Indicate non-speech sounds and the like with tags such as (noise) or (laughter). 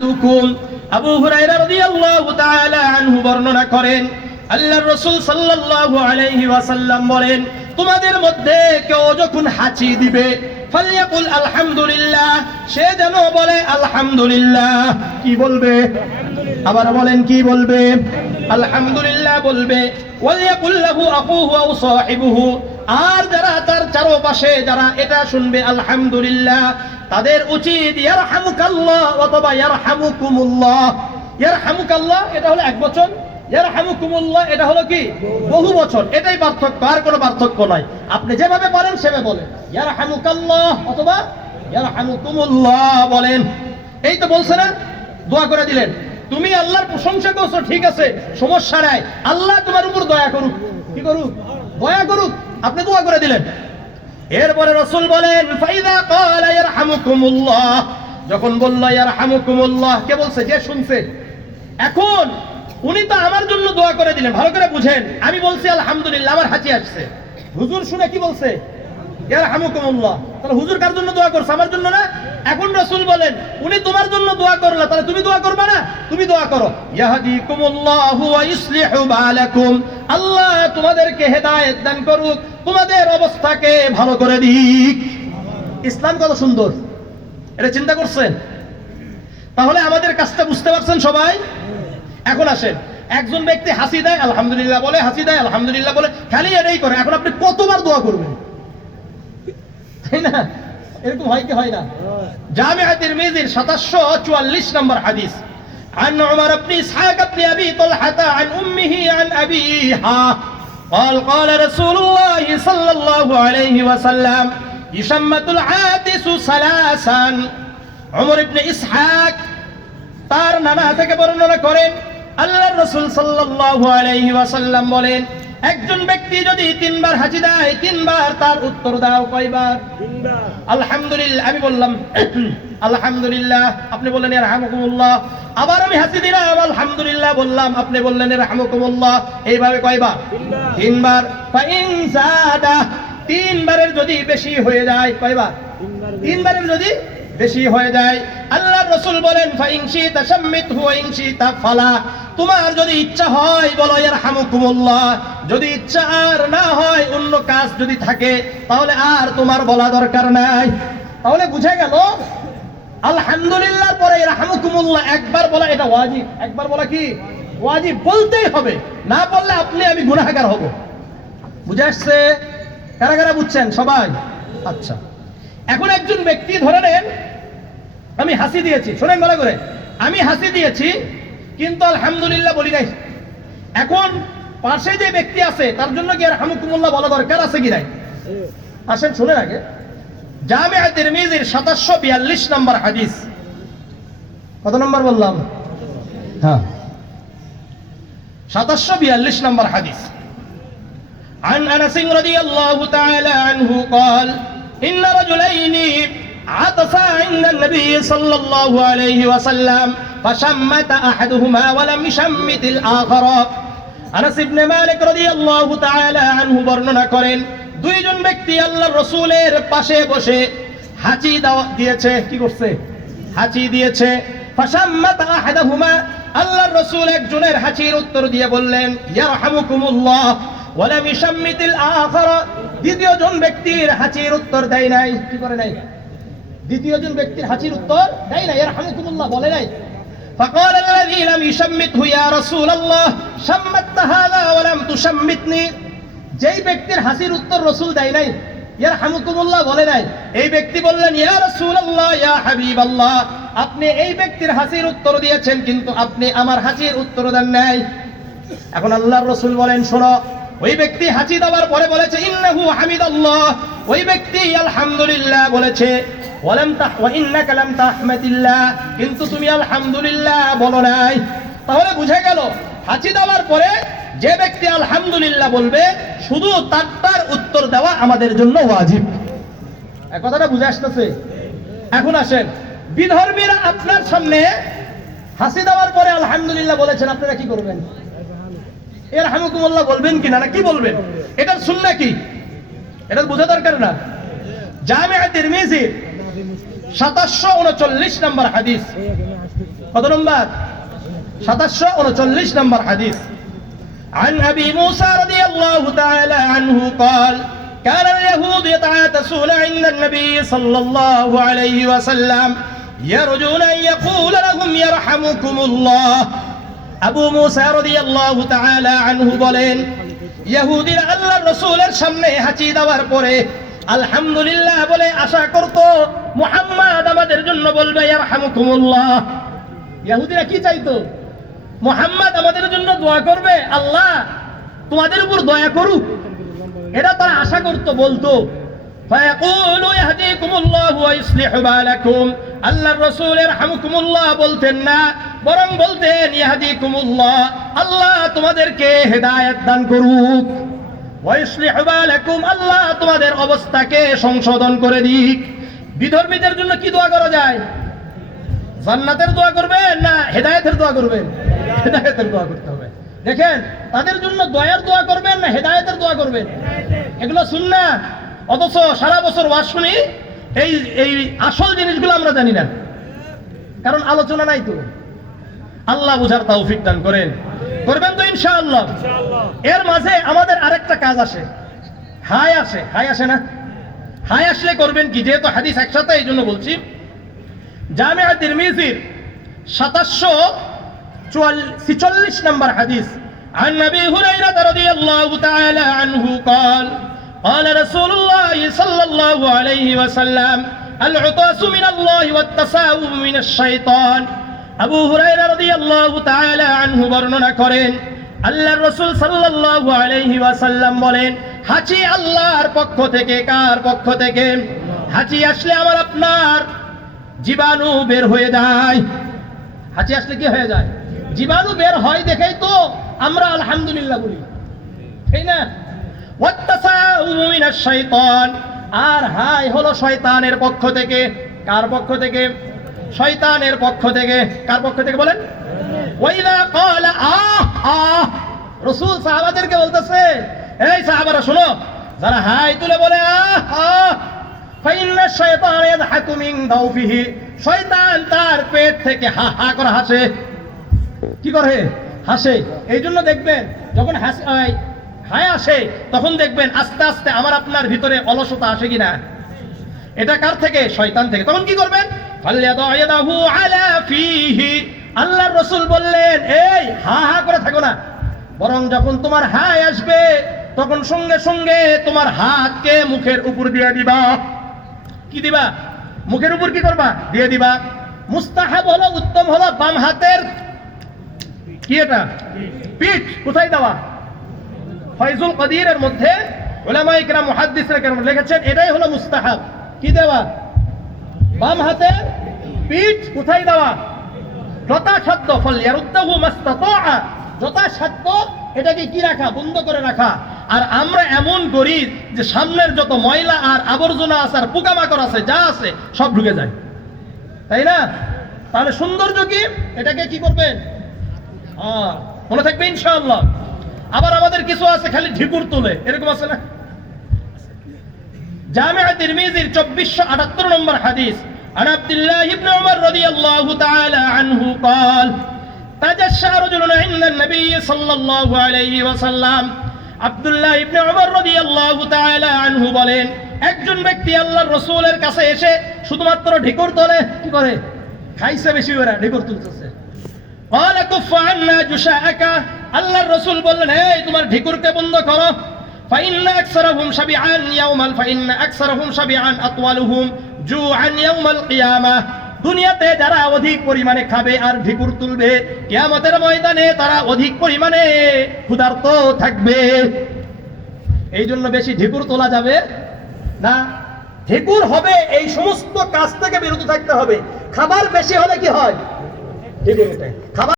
আবু হুরায়রা রাদিয়াল্লাহু তাআলা আনহু বর্ণনা করেন, আল্লাহর রাসূল সাল্লাল্লাহু আলাইহি ওয়াসাল্লাম বলেন, তোমাদের মধ্যে কেউ যখন হাঁচি দিবে, ফালিয়াকুল আলহামদুলিল্লাহ, সে যেন বলে, আলহামদুলিল্লাহ। কি বলবে? আবার বলেন, কি বলবে? আলহামদুলিল্লাহ বলবে। ওয়ালিয়াকুল লাহু আখুহু সাহিবুহু। আর যারা তার চারপাশে, যারা এটা শুনবে, আলহামদুলিল্লাহ, তাদের উচিত এটা হলো এক বচন। ইয়ারহামুকুমুল্লাহ, এটা হলো কি? বহু বচন। এটাই পার্থক্য, আর কোনো পার্থক্য নাই আপনি যেভাবে পারেন সেভাবে বলেন। ইয়ারহামুকাল্লাহ অথবা ইয়ারহামুকুমুল্লাহ বলেন। এই তো বলছে না? দোয়া করে দিলেন। তুমি আল্লাহর প্রশংসা করছ, ঠিক আছে। সমস্যা নাই। আল্লাহ তোমার উপর দয়া করুক। কি করুক? দয়া করুক। আপনি দোয়া করে দিলেন। এরপরে রসুল বলেন, ফাইদা কাল ইয়ারহামুকুমুল্লাহ। যখন বলল, ইয়ারহামুকুমুল্লাহ, কে বলছে? যে শুনছে। এখন উনি তো আমার জন্য দোয়া করে দিলেন। ভালো করে বুঝেন। আমি বলছি, আলহামদুলিল্লাহ, আমার হাঁচি আসছে। হুজুর শুনে কি বলছে? তাহলে হুজুর কার জন্য দোয়া করছে? আমার জন্য না? এখন রাসূল বলেন, উনি তোমার জন্য দোয়া করলা, তাহলে তুমি দোয়া করবে না? তুমি দোয়া করো। ইয়াহদিকুমুল্লাহু ওয়া ইসলিহু আল্লাহ তোমাদেরকে হেদায়েত দান করুক। তোমাদের অবস্থাকে ভালো করে দিক। ইসলাম কত সুন্দর। এটা চিন্তা করছেন? তাহলে আমাদের কাজটা বুঝতে পারছেন সবাই? এখন আসেন। একজন ব্যক্তি হাসি দেয়, আলহামদুলিল্লাহ বলে, হাসি দেয়, আলহামদুলিল্লাহ বলে, খালি এটাই করে। এখন আপনি কতবার দোয়া করবেন? তাই না এরকম হয় কি হয় না জামিয়া তিরমিজির 744 নম্বর হাদিস عن عمر بن اسحاق بن ابي طلحه عن امه عن ابيها قال قال رسول الله صلى الله عليه وسلم يشمت العاتس ثلاثا عمر بن اسحاق তার নানা থেকে বর্ণনা করেন আল্লাহর রাসূল সাল্লাল্লাহু আলাইহি ওয়াসাল্লাম বলেন একজন ব্যক্তি যদি তিনবার হাঁচি দেয় তিনবার তার উত্তর দাও কয়বার? আলহামদুলিল্লাহ আমি বললাম (clears throat) আলহামদুলিল্লাহ আপনি বললেন রাহমাকুমুল্লাহ আবার আমি হাসি দিলাম আলহামদুলিল্লাহ বললাম আপনি বললেন রাহমাকুমুল্লাহ এইভাবে কয়বার? তিনবার। তিনবারের যদি বেশি হয়ে যায় কয়বার? তিনবারের যদি বেশি হয়ে যায়। আল্লাহ রসুল বলেন ফাইংশি তাসাম্মিত হুয়াইংশি তা ফালা। তোমার যদি ইচ্ছা হয়, বলো ইয়ার হামুকুমুল্লাহ যদি ইচ্ছা আর না হয়, অন্য কাজ যদি থাকে, তাহলে আর তোমার বলা দরকার নাই। তাহলে বুঝে গেল? আলহামদুলিল্লাহ পরে এর রাহমুকুমুল্লাহ একবার বলা, এটা ওয়াজিব। একবার বলা কি? ওয়াজিব বলতেই হবে। না বললে আপনি আমি গুনাহগার হব। বুঝে আসছে? কারা কারা বুঝছেন? সবাই? আচ্ছা। এখন একজন ব্যক্তি ধরে নেন আমি হাসি দিয়েছি শোনেন ভালো করে আমি হাসি দিয়েছি কিন্তু আলহামদুলিল্লাহ বলি নাই এখন পাশে যে ব্যক্তি আছে তার জন্য কি আর হামুকুমুল্লাহ বলা দরকার আছে কি নাই আসেন শুনেন আগে জামিয়া তিরমিজির 742 নম্বর হাদিস কত নম্বর বললাম হ্যাঁ 742 নম্বর হাদিস عن انس رضي الله تعالى عنه قال ان رجلين عطفا عند النبي صلى الله عليه وسلم فشمت احدهما ولم يشمت الاخر আনাস ইবনে মালিক রাদিয়াল্লাহু তাআলা আনহু বর্ণনা করেন দুইজন ব্যক্তি আল্লাহর রাসূলের পাশে বসে হাঁচি দেওয়া দিয়েছে কি করছে হাঁচি দিয়েছে ফাশাম্মাত আহাদাহুমা আল্লাহর রাসূল একজনের হাঁচির উত্তর দিয়ে বললেন ইয়ারহামুকুমুল্লাহ ওয়ালাম ইশাম্মিতিল আখারা দ্বিতীয় জন ব্যক্তির হাঁচির উত্তর দেয় নাই কি করে নাই দ্বিতীয় জন ব্যক্তির হাঁচির উত্তর দেয় নাই ইয়ারহামুকুমুল্লাহ বলে নাই فقال الذي لم يشمته يا رسول الله شمت هذا ولم تشمتني যেই ব্যক্তির হাসির উত্তর রসুল দেয় নাই ইয়ার হামুকুমুল্লাহ বলে নাই এই ব্যক্তি বললেন ইয়া রাসূলুল্লাহ ইয়া হাবিবাল্লাহ আপনি এই ব্যক্তির হাসির উত্তর দিয়েছেন কিন্তু আপনি আমার হাসির উত্তর দেন নাই এখন আল্লাহর রসুল বলেন শোনো ওই ব্যক্তি হাঁচি দেওয়ার পরে বলেছে ইন্নাহু হামিদাল্লাহ ওই ব্যক্তি আলহামদুলিল্লাহ বলেছে ওয়ালাম তাহ ওয়া ইন্নাকা লাম তাহমাদিল্লাহ। কিন্তু তুমি আলহামদুলিল্লাহ বলো নাই। তাহলে বুঝে গেল হাঁচি দেওয়ার পরে যে ব্যক্তি আলহামদুলিল্লাহ বলবে, শুধু তার উত্তর দেওয়া আমাদের জন্য ওয়াজিব। এই কথাটা বুঝে আসতেছে? এখন আসেন। বিধর্মীরা আপনার সামনে হাসি দেওয়ার পরে আলহামদুলিল্লাহ বলেছেন, আপনারা কি করবেন? এর হামুকুমুল্লাহ বলবেন কি না, কি বলবেন? এটার শুননা কি? এটা বোঝা দরকার না। জামিয়া তিরমিজির সাতাশশো উনচল্লিশ নম্বর হাদিস কত নম্বর সাতাশশো উনচল্লিশ নম্বর হাদিস عن أبي موسى رضي الله تعالى عنه قال كان اليهود يتعاتسون عند النبي صلى الله عليه وسلم يرجون أن يقول لهم يرحمكم الله আবু মুসা রাদিয়াল্লাহু তাআলা আনহু বলেন ইহুদিরা আল্লাহর রাসূলের সামনে হাঁচি দেওয়ার পরে আলহামদুলিল্লাহ বলে আশা করত মুহাম্মদ আমাদের জন্য বলবে ইয়ারহামুকুমুল্লাহ ইহুদিরা কি চাইতো মুহাম্মদ আমাদের জন্য দোয়া করবে আল্লাহ তোমাদের উপর দয়া করুক এটা তারা আশা করত বলতো فيقول يهديكم الله ويصلح بالكم আল্লাহর রাসূল ইরহামুকুমুল্লাহ বলতেন না বরং বলতেন ইয়াহদিকুমুল্লাহ আল্লাহ তোমাদেরকে হেদায়েত দান করুক ওয়াইসলিহ বালাকুম আল্লাহ তোমাদের অবস্থাকে সংশোধন করে দিক বিধর্মীদের জন্য কি দোয়া করা যায়? জান্নাতের দোয়া করবেন না হেদায়েতের দোয়া করবেন হেদায়েতের দোয়া করতে হবে। দেখেন তাদের জন্য দয়ার দোয়া করবেন না হেদায়তের দোয়া করবেন? এগুলো শুন না অথচ সারা বছর ওয়াজ শুনি এই এই আসল জিনিসগুলো আমরা জানি না। কারণ আলোচনা নাই তো। আল্লাহ বুঝার তৌফিক দান করেন। করবেন তো ইনশাআল্লাহ। এর মাঝে আমাদের আরেকটা কাজ আসে। হাই আসে। হাই আসে না? হাই আসলে করবেন কি যেহেতু হাদিস একসাথে এই জন্য বলছি জামিয়া তিরমিজির সাতাশশো ছিচল্লিশ নম্বর হাদিস عن ابي هريره رضي الله تعالى عنه قال قال رسول الله صلى الله عليه وسلم العطاس من الله والتساؤم من الشيطان আবু হুরায়রা রাদিয়াল্লাহু তাআলা আনহু বর্ণনা করেন আল্লাহর রাসূল সাল্লাল্লাহু আলাইহি ওয়াসাল্লাম বলেন হাঁচি আল্লাহর পক্ষ থেকে, কার পক্ষ থেকে? হাঁচি আসলে আমার আপনার জীবাণু বের হয়ে যায়। হাঁচি আসলে কি হয়ে যায়? জীবাণু বের হয় দেখেই তো আমরা আলহামদুলিল্লাহ বলি। তাই না? আর হাই হলো শয়তানের পক্ষ থেকে। কার পক্ষ থেকে? শয়তানের পক্ষ থেকে। কার পক্ষ থেকে বলেন? ওয়াইদা ক্বালা আহ আহ। রসুল সাহাবাদেরকে বলতেছে এই সাহাবারা শোনো। যারা হাই তুলে বলে আহ আহ শয়তান তার পেট থেকে হা হা করে হাসে। কি করে? হাসে। এই জন্য দেখবেন যখন হয়, আসে তখন দেখবেন আস্তে আস্তে আমার আপনার ভিতরে অলসতা আসে কিনা। এটা কার থেকে? শয়তান থেকে। তখন কি করবেন? ফাল্লিয়াদু ইয়াদাহু আলা ফিহি। আল্লাহর রাসূল বললেন এই হা হা করে থাকো না। বরং যখন তোমার হায় আসবে তখন সঙ্গে সঙ্গে তোমার হাতকে মুখের উপর দিয়ে দিবা। কি দিবা? মুখের উপর কি করবা? দিয়ে দিবা। মুস্তাহাব হলো, উত্তম হলো, বাম হাতের কি এটা? পিঠ। কোথায় দেওয়া? ফয়জুল কদিরের মধ্যে ওলামাই কিরাম মুহাদ্দিসরা কেরাম লিখেছেন, এটাই হলো মুস্তাহাব। কি দেওয়া? বাম হাতে পিঠ কোথায় দেওয়া? যথাসাধ্য, ফল ইয়ারুদ্দাহু মাস্তাতাআ। যথাসাধ্য এটাকে কি রাখা? বন্ধ করে রাখা। আর আমরা এমন করি যে সামনের যত ময়লা আর আবর্জনা আছে আর পোকামাকড় আছে যা আছে সব ঢুকে যায় তাই না তাহলে সৌন্দর্য কি এটাকে কি করবেন হ্যাঁ, মনে থাকবে ইনশাআল্লাহ আবার আমাদের কিছু আছে খালি ঢিকুর তোলে এরকম আছে না জামিয়া তিরমিজির 2478 নম্বর হাদিস عن عبد الله بن عمر رضي الله تعالى عنه قال تجشى رجل عند النبي صلى الله عليه وسلم আব্দুল্লাহ ইবনে উমর রাদিয়াল্লাহু তাআলা আনহু বলেন একজন ব্যক্তি আল্লাহর রাসূলের কাছে এসে শুধুমাত্র ঢিকুর তোলে কি করে খাইছে বেশি ওরা ঢিকুর তুলতেছে قال كف عنا جشاءك আল্লাহর রাসূল বললেন এই তোমার ঢিকুরকে বন্ধ করো فإن أكثرهم شبعا يوما فإن أكثرهم شبعا أطولهم جوعا يوم القيامة দুনিয়াতে যারা অধিক পরিমাণে খাবে আর ঢিকুর তুলবে, কেয়ামতের ময়দানে তারা অধিক পরিমাণে ক্ষুধার্ত থাকবে। এই জন্য বেশি ঢিকুর তোলা যাবে না। ঢিকুর হবে এই সমস্ত কাজ থেকে বিরত থাকতে হবে। খাবার বেশি হলে কি হয়? ঢিকুর